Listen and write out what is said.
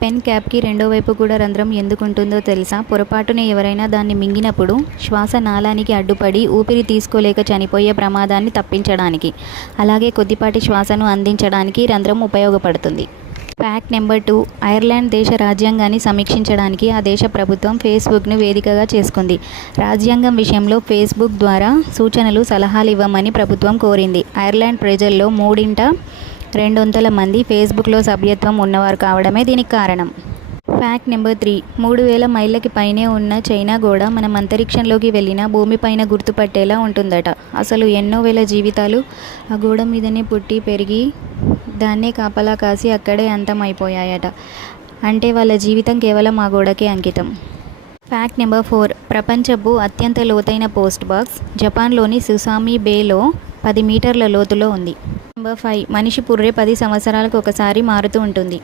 Pen క్యాప్కి రెండో వైపు కూడా రంధ్రం ఎందుకుంటుందో తెలుసా? పొరపాటున ఎవరైనా దాన్ని మింగినప్పుడు శ్వాస నాళానికి అడ్డుపడి ఊపిరి తీసుకోలేక చనిపోయే ప్రమాదాన్ని తప్పించడానికి. అలాగే కొద్దిపాటి శ్వాసను అందించడానికి రంధ్రం ఉపయోగపడుతుంది. Fact number 2. ఐర్లాండ్ దేశ రాజ్యాంగాన్ని సమీక్షించడానికి ఆ దేశ ప్రభుత్వం ఫేస్బుక్ను వేదికగా చేసుకుంది. రాజ్యాంగం విషయంలో ఫేస్బుక్ ద్వారా సూచనలు, సలహాలు ఇవ్వమని ప్రభుత్వం కోరింది. ఐర్లాండ్ ప్రజల్లో 3/2 మంది ఫేస్బుక్లో సభ్యత్వం ఉన్నవారు కావడమే దీనికి కారణం. Fact number 3. 3000 మైళ్ళకి పైనే ఉన్న చైనా గోడ మనం అంతరిక్షంలోకి వెళ్ళినా భూమిపైన గుర్తుపట్టేలా ఉంటుందట. అసలు ఎన్నో వేల జీవితాలు ఆ గోడ మీదనే పుట్టి పెరిగి దాన్నే కాపలా కాసి అక్కడే అంతమైపోయాయట. అంటే వాళ్ళ జీవితం కేవలం ఆ గోడకే అంకితం. Fact number 4. ప్రపంచపు అత్యంత లోతైన పోస్ట్ బాక్స్ జపాన్లోని సుసామి బేలో 10 మీటర్ల లోతులో ఉంది. నెంబర్ 5. మనిషి పుర్రె 10 సంవత్సరాలకు ఒకసారి మారుతూ ఉంటుంది.